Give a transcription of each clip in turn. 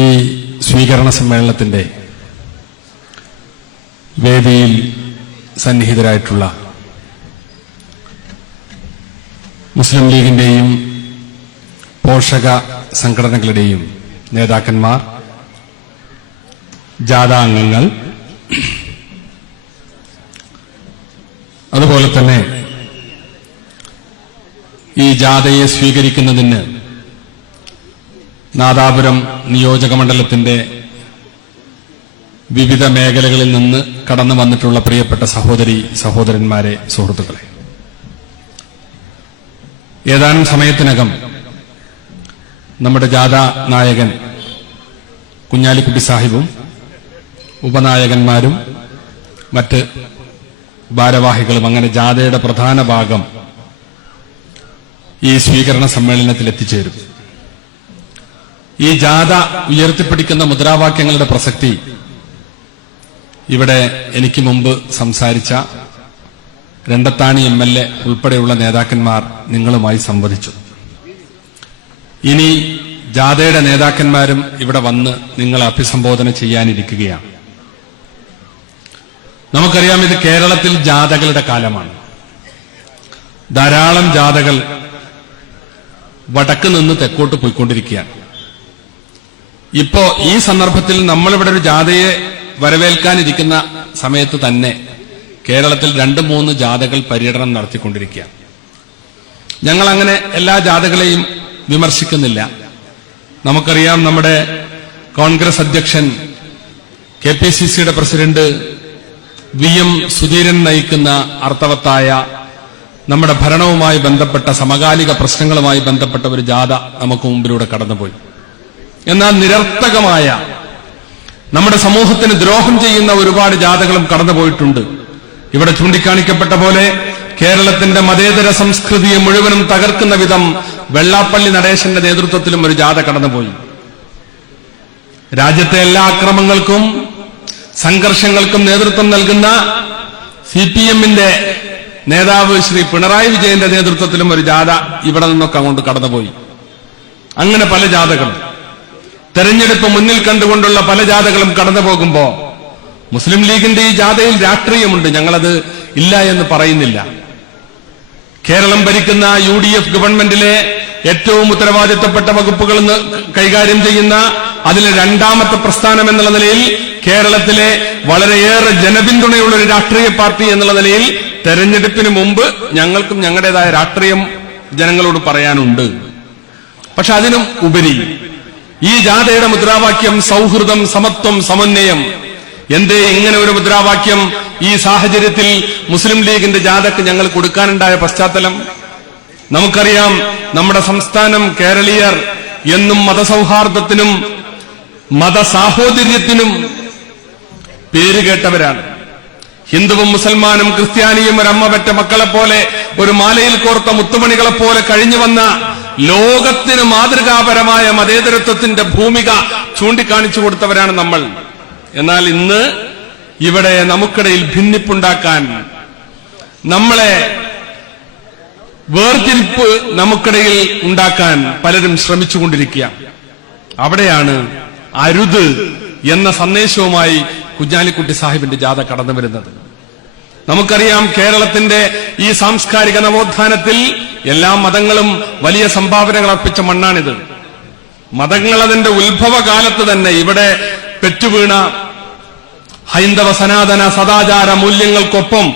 ഈ സ്വീകരണ സമ്മേളനത്തിന്റെ വേദിയിൽ സന്നിഹിതരായിട്ടുള്ള മുസ്ലിം ലീഗിന്റെയും പോഷക സംഘടനകളുടെയും നേതാക്കന്മാർ, ജാഥ അംഗങ്ങൾ, അതുപോലെ തന്നെ ഈ ജാഥയെ സ്വീകരിക്കുന്നതിന് നാദാപുരം നിയോജകമണ്ഡലത്തിന്റെ വിവിധ മേഖലകളിൽ നിന്ന് കടന്നു വന്നിട്ടുള്ള പ്രിയപ്പെട്ട സഹോദരി സഹോദരന്മാരെ, സുഹൃത്തുക്കളെ, ഏതാനും സമയത്തിനകം നമ്മുടെ ജാഥ നായകൻ കുഞ്ഞാലിക്കുട്ടി സാഹിബും ഉപനായകന്മാരും മറ്റ് ഭാരവാഹികളും അങ്ങനെ ജാഥയുടെ പ്രധാന ഭാഗം ഈ സ്വീകരണ സമ്മേളനത്തിൽ എത്തിച്ചേരും. ഈ ജാഥ ഉയർത്തിപ്പിടിക്കുന്ന മുദ്രാവാക്യങ്ങളുടെ പ്രസക്തി ഇവിടെ എനിക്ക് മുമ്പ് സംസാരിച്ച രണ്ടത്താണി MLA ഉൾപ്പെടെയുള്ള നേതാക്കന്മാർ നിങ്ങളുമായി സംവദിച്ചു. ഇനി ജാഥയുടെ നേതാക്കന്മാരും ഇവിടെ വന്ന് നിങ്ങളെ അഭിസംബോധന ചെയ്യാനിരിക്കുകയാണ്. നമുക്കറിയാം, ഇത് കേരളത്തിൽ ജാഥകളുടെ കാലമാണ്. ധാരാളം ജാഥകൾ വടക്ക് നിന്ന് തെക്കോട്ട് പോയിക്കൊണ്ടിരിക്കുകയാണ്. ഇപ്പോ ഈ സന്ദർഭത്തിൽ നമ്മളിവിടെ ഒരു ജാഥയെ വരവേൽക്കാനിരിക്കുന്ന സമയത്ത് തന്നെ കേരളത്തിൽ 2-3 ജാഥകൾ പര്യടനം നടത്തിക്കൊണ്ടിരിക്കുകയാണ്. ഞങ്ങൾ അങ്ങനെ എല്ലാ ജാഥകളെയും വിമർശിക്കുന്നില്ല. നമുക്കറിയാം, നമ്മുടെ കോൺഗ്രസ് അധ്യക്ഷൻ KPCCയുടെ പ്രസിഡന്റ് VM സുധീരൻ നയിക്കുന്ന അർത്ഥവത്തായ നമ്മുടെ ഭരണവുമായി ബന്ധപ്പെട്ട സമകാലിക പ്രശ്നങ്ങളുമായി ബന്ധപ്പെട്ട ഒരു ജാഥ നമുക്ക് മുമ്പിലൂടെ കടന്നുപോയി. എന്നാൽ നിരർത്ഥകമായ, നമ്മുടെ സമൂഹത്തിന് ദ്രോഹം ചെയ്യുന്ന ഒരുപാട് ജാഥകളും കടന്നുപോയിട്ടുണ്ട്. ഇവിടെ ചൂണ്ടിക്കാണിക്കപ്പെട്ട പോലെ കേരളത്തിന്റെ മതേതര സംസ്കൃതിയെ മുഴുവനും തകർക്കുന്ന വിധം വെള്ളാപ്പള്ളി നടേശന്റെ നേതൃത്വത്തിലും ഒരു ജാഥ കടന്നുപോയി. രാജ്യത്തെ എല്ലാ അക്രമങ്ങൾക്കും സംഘർഷങ്ങൾക്കും നേതൃത്വം നൽകുന്ന CPMന്റെ നേതാവ് ശ്രീ പിണറായി വിജയന്റെ നേതൃത്വത്തിലും ഒരു ജാഥ ഇവിടെ നിന്നൊക്കെ അങ്ങോട്ട് കടന്നുപോയി. അങ്ങനെ പല ജാഥകളും, തെരഞ്ഞെടുപ്പ് മുന്നിൽ കണ്ടുകൊണ്ടുള്ള പല ജാഥകളും കടന്നു പോകുമ്പോ മുസ്ലിം ലീഗിന്റെ ഈ ജാഥയിൽ രാഷ്ട്രീയമുണ്ട്, ഞങ്ങളത് ഇല്ല എന്ന് പറയുന്നില്ല. കേരളം ഭരിക്കുന്ന UDF ഗവൺമെന്റിലെ ഏറ്റവും ഉത്തരവാദിത്തപ്പെട്ട വകുപ്പുകൾ കൈകാര്യം ചെയ്യുന്ന അതിലെ 2ാമത്തെ പ്രസ്ഥാനം എന്നുള്ള നിലയിൽ, കേരളത്തിലെ വളരെയേറെ ജനപിന്തുണയുള്ള ഒരു രാഷ്ട്രീയ പാർട്ടി എന്നുള്ള നിലയിൽ തെരഞ്ഞെടുപ്പിന് മുമ്പ് ഞങ്ങൾക്കും ഞങ്ങളുടേതായ രാഷ്ട്രീയം ജനങ്ങളോട് പറയാനുണ്ട്. പക്ഷെ അതിനും ഉപരി ഈ ജാഥയുടെ മുദ്രാവാക്യം സൗഹൃദം, സമത്വം, സമന്വയം. എന്തേ ഇങ്ങനെ ഒരു മുദ്രാവാക്യം ഈ സാഹചര്യത്തിൽ മുസ്ലിം ലീഗിന്റെ ജാഥക്ക് ഞങ്ങൾ കൊടുക്കാനുണ്ടായ പശ്ചാത്തലം? നമുക്കറിയാം, നമ്മുടെ സംസ്ഥാനം കേരളീയർ എന്നും മതസൗഹാർദ്ദത്തിനും മതസാഹോദര്യത്തിനും പേരുകേട്ടവരാണ്. ഹിന്ദുവും മുസൽമാനും ക്രിസ്ത്യാനിയും ഒരമ്മ പെറ്റ മക്കളെപ്പോലെ, ഒരു മാലയിൽ കോർത്ത മുത്തുമണികളെപ്പോലെ കഴിഞ്ഞു വന്ന ലോകത്തിന് മാതൃകാപരമായ മതേതരത്വത്തിന്റെ ഭൂമിക ചൂണ്ടിക്കാണിച്ചു കൊടുത്തവരാണ് നമ്മൾ. എന്നാൽ ഇന്ന് ഇവിടെ നമുക്കിടയിൽ ഭിന്നിപ്പുണ്ടാക്കാൻ, നമ്മളെ വേർതിരിപ്പ് നമുക്കിടയിൽ ഉണ്ടാക്കാൻ പലരും ശ്രമിച്ചുകൊണ്ടിരിക്കുകയാണ്. അവിടെയാണ് അരുത് എന്ന സന്ദേശവുമായി കുഞ്ഞാലിക്കുട്ടി സാഹിബിന്റെ ജാഥ കടന്നു വരുന്നത്. നമുക്കറിയാം, കേരളത്തിന്റെ ഈ സാംസ്കാരിക നവോത്ഥാനത്തിൽ എല്ലാ മതങ്ങളും വലിയ സംഭാവനകൾ അർപ്പിച്ച മണ്ണാണിത്. മതങ്ങൾ അതിന്റെ ഉത്ഭവകാലത്ത് തന്നെ ഇവിടെ പെറ്റുവീണ ഹൈന്ദവ സനാതന സദാചാര മൂല്യങ്ങൾക്കൊപ്പം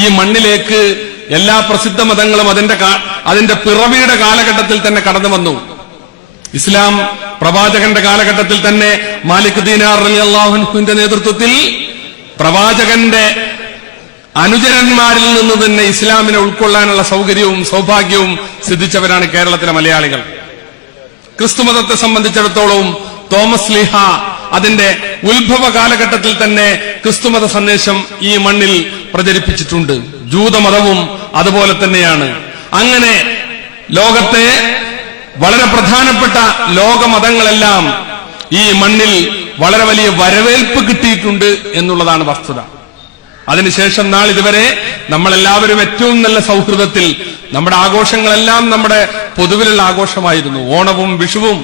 ഈ മണ്ണിലേക്ക് എല്ലാ പ്രസിദ്ധ മതങ്ങളും അതിന്റെ പിറവിയുടെ കാലഘട്ടത്തിൽ തന്നെ കടന്നു വന്നു. ഇസ്ലാം പ്രവാചകന്റെ കാലഘട്ടത്തിൽ തന്നെ മാലിക് ദീനാർ റളിയല്ലാഹു അൻഹുവിന്റെ നേതൃത്വത്തിൽ പ്രവാചകന്റെ അനുചരന്മാരിൽ നിന്ന് തന്നെ ഇസ്ലാമിനെ ഉൾക്കൊള്ളാനുള്ള സൗകര്യവും സൗഭാഗ്യവും സിദ്ധിച്ചവരാണ് കേരളത്തിലെ മലയാളികൾ. ക്രിസ്തുമതത്തെ സംബന്ധിച്ചിടത്തോളം തോമസ് ലീഹ അതിന്റെ ഉത്ഭവ കാലഘട്ടത്തിൽ തന്നെ ക്രിസ്തുമത സന്ദേശം ഈ മണ്ണിൽ പ്രചരിപ്പിച്ചിട്ടുണ്ട്. ജൂതമതവും അതുപോലെ തന്നെയാണ്. അങ്ങനെ ലോകത്തെ വളരെ പ്രധാനപ്പെട്ട ലോകമതങ്ങളെല്ലാം ഈ മണ്ണിൽ വളരെ വലിയ വരവേൽപ്പ് കിട്ടിയിട്ടുണ്ട് എന്നുള്ളതാണ് വസ്തുത. അതിനുശേഷം നാളിതുവരെ നമ്മളെല്ലാവരും ഏറ്റവും നല്ല സൗഹൃദത്തിൽ, നമ്മുടെ ആഘോഷങ്ങളെല്ലാം നമ്മുടെ പൊതുവിലുള്ള ആഘോഷമായിരുന്നു. ഓണവും വിഷുവും